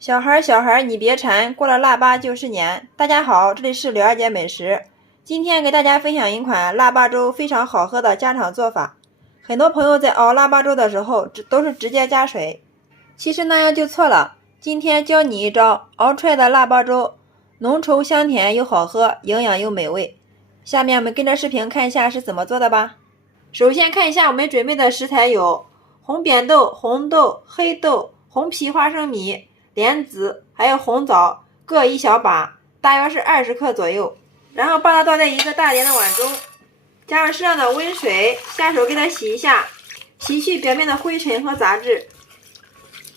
小孩，你别馋，过了腊八就是年。大家好，这里是柳二姐美食。今天给大家分享一款腊八粥非常好喝的家常做法。很多朋友在熬腊八粥的时候，都是直接加水，其实那样就错了。今天教你一招，熬出来的腊八粥浓稠香甜又好喝，营养又美味。下面我们跟着视频看一下是怎么做的吧。首先看一下我们准备的食材有红扁豆、红豆、黑豆、红皮花生米、莲子还有红枣各一小把，大约是20克左右。然后把它倒在一个大点的碗中，加上适量的温水，下手给它洗一下，洗去表面的灰尘和杂质。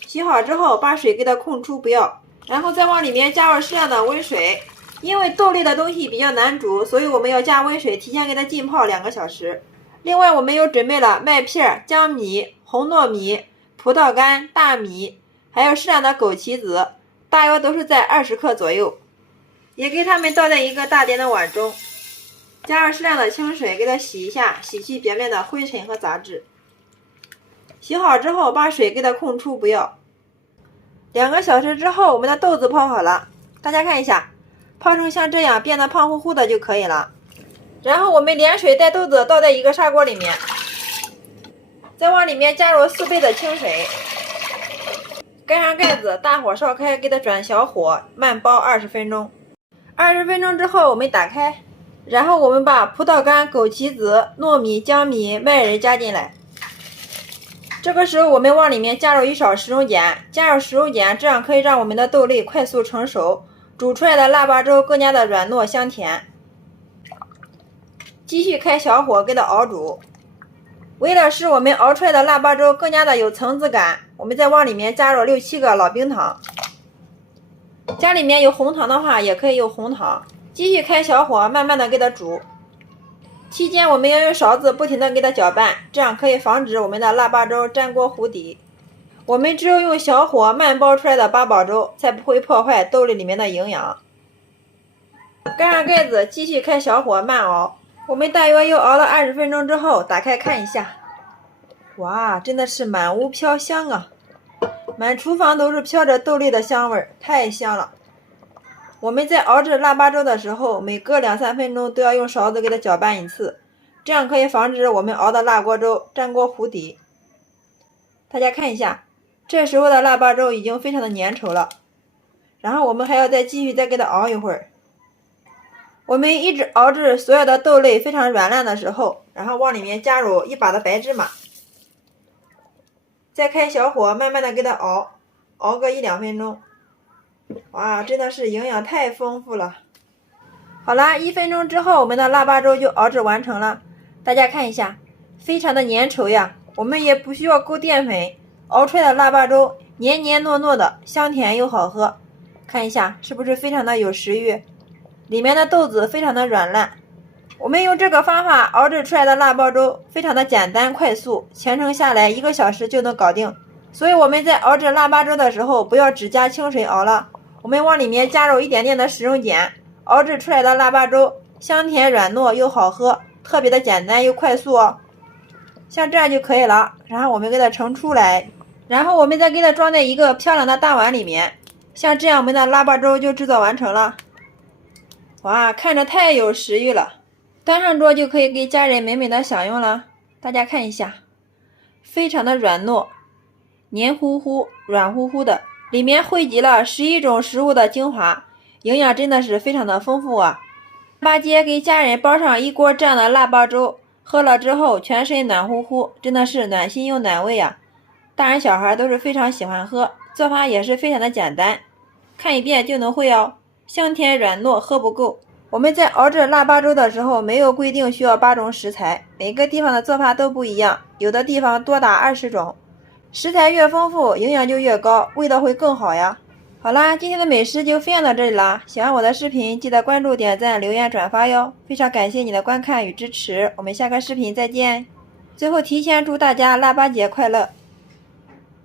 洗好之后把水给它控出不要，然后再往里面加入适量的温水。因为豆类的东西比较难煮，所以我们要加温水，提前给它浸泡2个小时。另外我们又准备了麦片、江米、红糯米、葡萄干、大米，还有适量的枸杞子，大约都是在20克左右。也给它们倒在一个大点的碗中，加入适量的清水给它洗一下，洗去表面的灰尘和杂质。洗好之后把水给它控出不要。2个小时之后我们的豆子泡好了，大家看一下，泡成像这样变得胖乎乎的就可以了。然后我们连水带豆子倒在一个砂锅里面，再往里面加入4倍的清水，盖上盖子，大火烧开，给它转小火慢煲20分钟。20分钟之后我们打开，然后我们把葡萄干、枸杞子、糯米、江米、麦仁加进来。这个时候我们往里面加入1勺食用碱，加入食用碱，这样可以让我们的豆类快速成熟，煮出来的腊八粥更加的软糯香甜。继续开小火给它熬煮。为了使我们熬出来的腊八粥更加的有层次感，我们再往里面加入6、7个老冰糖。家里面有红糖的话也可以用红糖。继续开小火慢慢的给它煮，期间我们要用勺子不停的给它搅拌，这样可以防止我们的腊八粥粘锅糊底。我们只有用小火慢煲出来的八宝粥，才不会破坏豆类里面的营养。盖上盖子，继续开小火慢熬。我们大约又熬了20分钟之后，打开看一下，哇，真的是满屋飘香啊！满厨房都是飘着豆类的香味，太香了。我们在熬制腊八粥的时候，每隔2、3分钟都要用勺子给它搅拌一次，这样可以防止我们熬的腊锅粥粘锅糊底。大家看一下，这时候的腊八粥已经非常的粘稠了。然后我们还要继续给它熬一会儿。我们一直熬至所有的豆类非常软烂的时候，然后往里面加入1把的白芝麻，再开小火慢慢的给它熬，熬个1、2分钟。哇，真的是营养太丰富了。好啦，1分钟之后我们的腊八粥就熬制完成了。大家看一下，非常的粘稠呀，我们也不需要勾淀粉，熬出来的腊八粥黏黏糯糯的，香甜又好喝。看一下是不是非常的有食欲，里面的豆子非常的软烂。我们用这个方法熬制出来的腊八粥非常的简单快速，全程下来1个小时就能搞定。所以我们在熬制腊八粥的时候，不要只加清水熬了，我们往里面加入一点点的食用碱，熬制出来的腊八粥香甜软糯又好喝，特别的简单又快速哦。像这样就可以了，然后我们给它盛出来，然后我们再给它装在一个漂亮的大碗里面。像这样我们的腊八粥就制作完成了。哇，看着太有食欲了，端上桌就可以给家人美美的享用了。大家看一下，非常的软糯，黏糊糊、软乎乎的，里面汇集了11种食物的精华，营养真的是非常的丰富啊！八姐给家人煲上1锅这样的腊八粥，喝了之后全身暖乎乎，真的是暖心又暖胃啊！大人小孩都是非常喜欢喝，做法也是非常的简单，看一遍就能会哦。香甜软糯，喝不够。我们在熬制腊八粥的时候，没有规定需要8种食材，每个地方的做法都不一样，有的地方多达20种。食材越丰富，营养就越高，味道会更好呀。好啦，今天的美食就分享到这里啦。喜欢我的视频，记得关注、点赞、留言、转发哟。非常感谢你的观看与支持，我们下个视频再见。最后提前祝大家腊八节快乐！